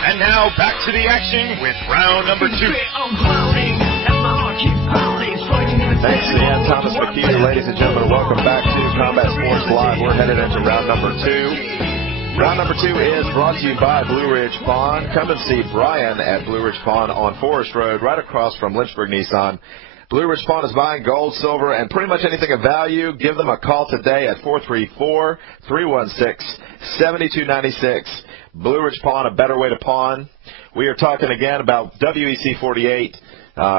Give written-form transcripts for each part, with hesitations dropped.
And now back to the action with round number 2. Thanks again, Thomas McKee. Ladies and gentlemen, welcome back to Combat Sports Live. We're headed into round number 2. Round number 2 is brought to you by Blue Ridge Pawn. Come and see Brian at Blue Ridge Pawn on Forest Road, right across from Lynchburg Nissan. Blue Ridge Pawn is buying gold, silver, and pretty much anything of value. Give them a call today at 434-316-7296. Blue Ridge Pawn, a better way to pawn. We are talking again about WEC 48.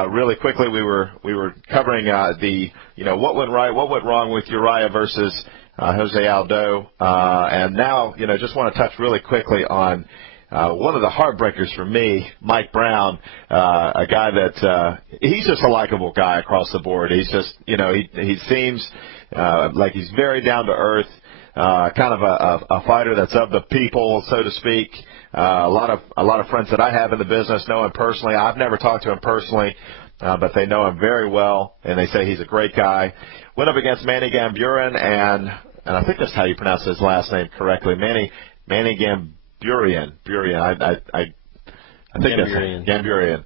Really quickly, we were covering what went right, what went wrong with Uriah versus Jose Aldo, and now just want to touch really quickly on one of the heartbreakers for me, Mike Brown, a guy that he's just a likable guy across the board. He's just he seems like he's very down to earth, kind of a fighter that's of the people, so to speak. A lot of friends that I have in the business know him personally. I've never talked to him personally, but they know him very well, and they say he's a great guy. Went up against Manny Gamburin, and I think that's how you pronounce his last name correctly, Manny Gamburian. I think that's Gamburian.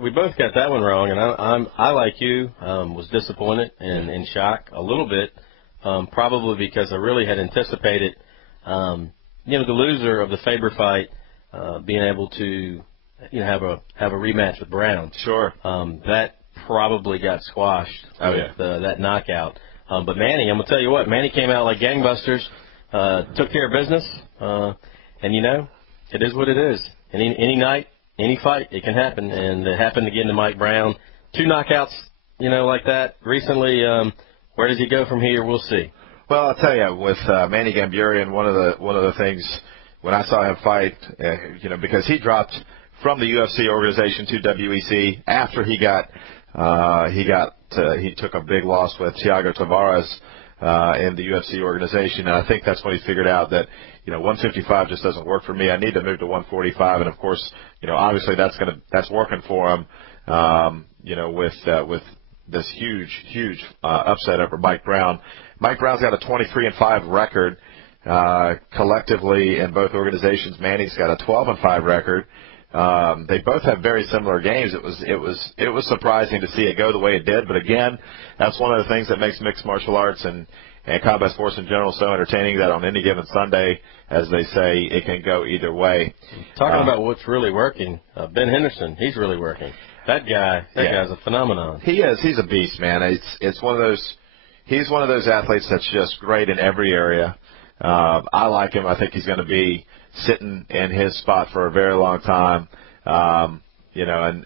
We both got that one wrong, and I like you was disappointed and in shock a little bit, probably because I really had anticipated. The loser of the Faber fight being able to, have a rematch with Brown. Sure. That probably got squashed with that knockout. But Manny, I'm gonna tell you what, Manny came out like gangbusters, took care of business, and it is what it is. Any night, any fight, it can happen, and it happened again to Mike Brown. 2 knockouts, like that recently. Where does he go from here? We'll see. Well, I'll tell you, with Manny Gamburian, one of the things when I saw him fight, because he dropped from the UFC organization to WEC after he took a big loss with Thiago Tavares in the UFC organization, and I think that's when he figured out that 155 just doesn't work for me. I need to move to 145, and of course, obviously that's working for him. With this huge upset over Mike Brown. Mike Brown's got a 23-5 record collectively in both organizations. Manny's got a 12-5 record. They both have very similar games. It was surprising to see it go the way it did, but again, that's one of the things that makes mixed martial arts and combat sports in general so entertaining, that on any given Sunday, as they say, it can go either way. Talking about what's really working, Ben Henderson, he's really working. That guy's a phenomenon. He is. He's a beast, man. It's one of those. He's one of those athletes that's just great in every area. I like him. I think he's going to be sitting in his spot for a very long time. And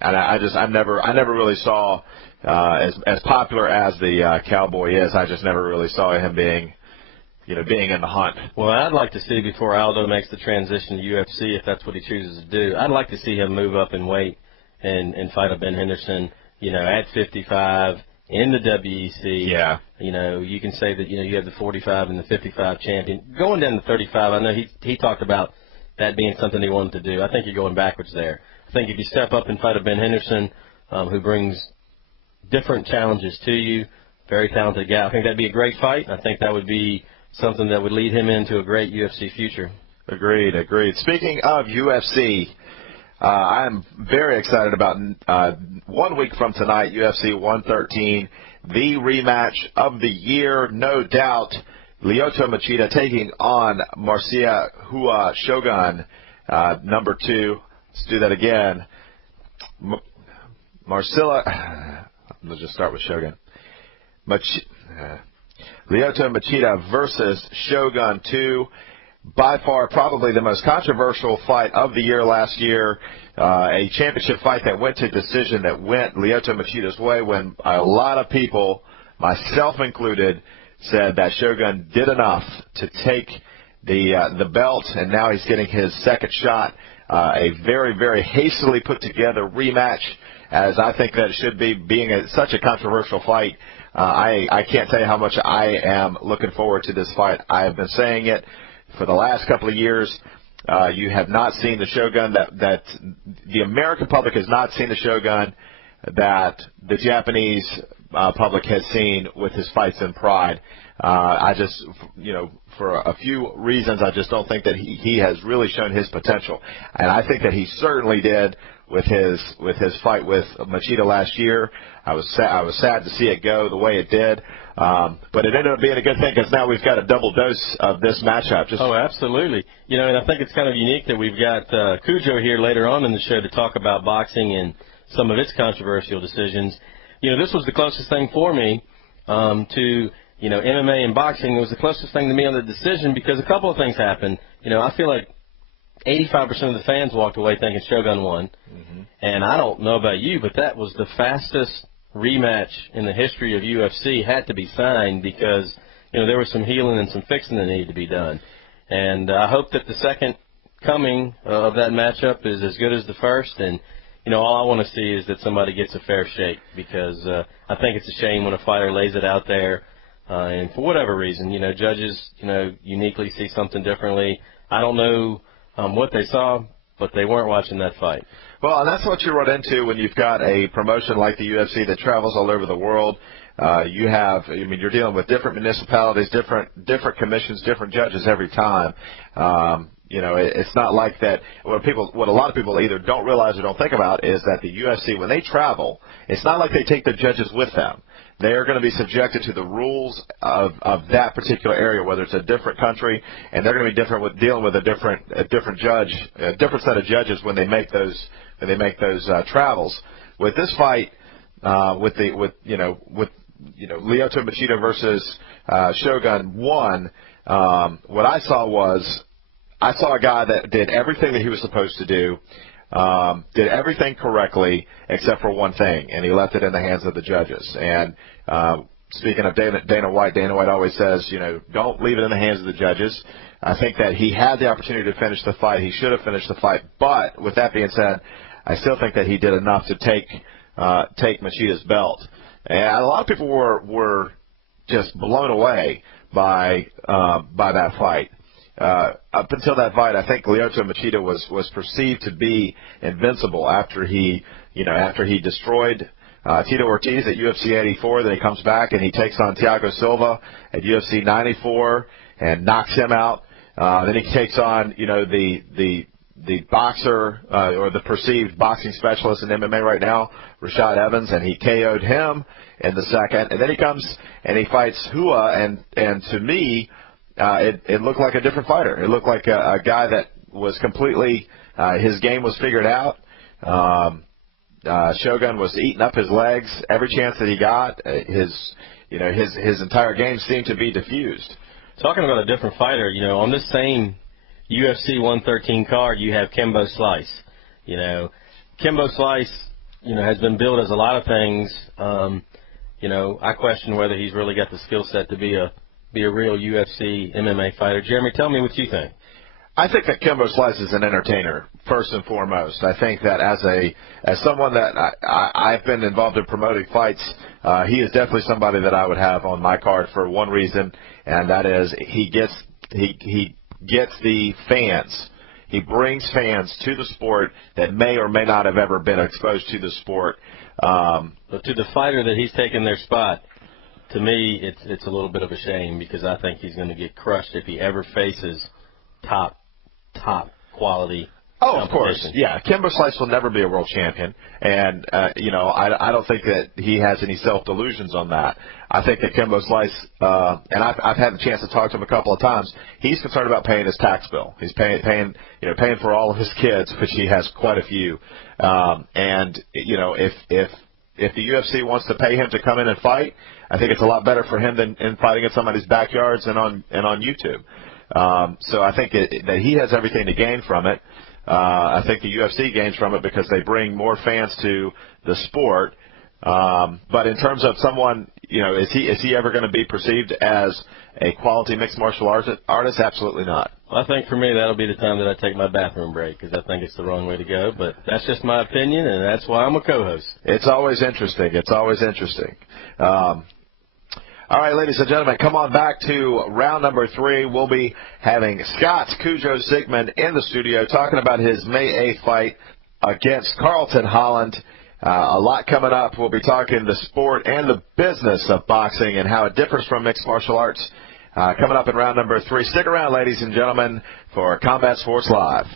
I never really saw as popular as the Cowboy is. I just never really saw him being in the hunt. Well, I'd like to see, before Aldo makes the transition to UFC, if that's what he chooses to do, I'd like to see him move up in weight and fight a Ben Henderson, at 55 in the WEC. Yeah. You can say that, you have the 45 and the 55 champion. Going down to 35, I know he talked about that being something he wanted to do. I think you're going backwards there. I think if you step up and fight a Ben Henderson, who brings different challenges to you, very talented guy, I think that'd be a great fight. I think that would be something that would lead him into a great UFC future. Agreed. Speaking of UFC, I'm very excited about 1 week from tonight, UFC 113, the rematch of the year, no doubt. Lyoto Machida taking on Marcia Hua Shogun, number 2. Let's do that again. Let's just start with Shogun. Lyoto Machida versus Shogun 2. By far, probably the most controversial fight of the year last year. A championship fight that went to decision, that went Lyoto Machida's way, when a lot of people, myself included, said that Shogun did enough to take the belt, and now he's getting his second shot. A very, very hastily put together rematch, as I think that it should be, being such a controversial fight. I can't tell you how much I am looking forward to this fight. I have been saying it for the last couple of years. You have not seen the Shogun that the American public has not seen the Shogun that the Japanese public has seen with his fights in Pride. I just, for a few reasons, I just don't think that he has really shown his potential, and I think that he certainly did with his fight with Machida last year. I was sad to see it go the way it did, but it ended up being a good thing because now we've got a double dose of this matchup. Oh, absolutely. And I think it's kind of unique that we've got Cujo here later on in the show to talk about boxing and some of its controversial decisions. This was the closest thing for me to MMA and boxing. It was the closest thing to me on the decision because a couple of things happened. I feel like 85% of the fans walked away thinking Shogun won. Mm-hmm. And I don't know about you, but that was the fastest rematch in the history of UFC. Had to be signed because, there was some healing and some fixing that needed to be done. And I hope that the second coming of that matchup is as good as the first. And, all I want to see is that somebody gets a fair shake because I think it's a shame when a fighter lays it out there. And for whatever reason, judges, uniquely see something differently. I don't know what they saw, but they weren't watching that fight. Well, and that's what you run into when you've got a promotion like the UFC that travels all over the world. You're dealing with different municipalities, different commissions, different judges every time. It's not like that. What a lot of people either don't realize or don't think about is that the UFC, when they travel, it's not like they take their judges with them. They are going to be subjected to the rules of that particular area, whether it's a different country, and they're going to be dealing with a different set of judges when they make those travels. With this fight, with Lyoto Machida versus Shogun 1, what I saw a guy that did everything that he was supposed to do. Did everything correctly except for one thing, and he left it in the hands of the judges. And speaking of Dana White always says, don't leave it in the hands of the judges. I think that he had the opportunity to finish the fight. He should have finished the fight. But with that being said, I still think that he did enough to take Machida's belt. And a lot of people were just blown away by that fight. Up until that fight, I think Lyoto Machida was perceived to be invincible after he destroyed Tito Ortiz at UFC 84. Then he comes back and he takes on Thiago Silva at UFC 94 and knocks him out. Then he takes on the boxer or the perceived boxing specialist in MMA right now, Rashad Evans, and he KO'd him in the second. And then he comes and he fights Hua, and to me, it looked like a different fighter. It looked like a guy that was completely his game was figured out. Shogun was eating up his legs every chance that he got. His entire game seemed to be diffused. Talking about a different fighter, on this same UFC 113 card, you have Kimbo Slice. Kimbo Slice, has been billed as a lot of things. I question whether he's really got the skill set to be a real UFC MMA fighter. Jeremy, tell me what you think. I think that Kimbo Slice is an entertainer, first and foremost. I think that as someone that I've been involved in promoting fights, he is definitely somebody that I would have on my card for one reason, and that is he gets the fans. He brings fans to the sport that may or may not have ever been exposed to the sport. But to the fighter that he's taken their spot, to me, it's a little bit of a shame because I think he's going to get crushed if he ever faces top quality. Oh, of course, yeah. Kimbo Slice will never be a world champion, and I don't think that he has any self-delusions on that. I think that Kimbo Slice, and I've had the chance to talk to him a couple of times. He's concerned about paying his tax bill. He's paying for all of his kids, which he has quite a few. And if the UFC wants to pay him to come in and fight, I think it's a lot better for him than in fighting in somebody's backyards and on YouTube. So I think that he has everything to gain from it. I think the UFC gains from it because they bring more fans to the sport. But in terms of someone, is he ever going to be perceived as a quality mixed martial artist? Absolutely not. Well, I think for me that'll be the time that I take my bathroom break because I think it's the wrong way to go. But that's just my opinion, and that's why I'm a co-host. It's always interesting. All right, ladies and gentlemen, come on back to round number 3. We'll be having Scott Cujo Sigmund in the studio talking about his May 8th fight against Carlton Holland. A lot coming up. We'll be talking the sport and the business of boxing and how it differs from mixed martial arts. Coming up in round number 3. Stick around, ladies and gentlemen, for Combat Sports Live.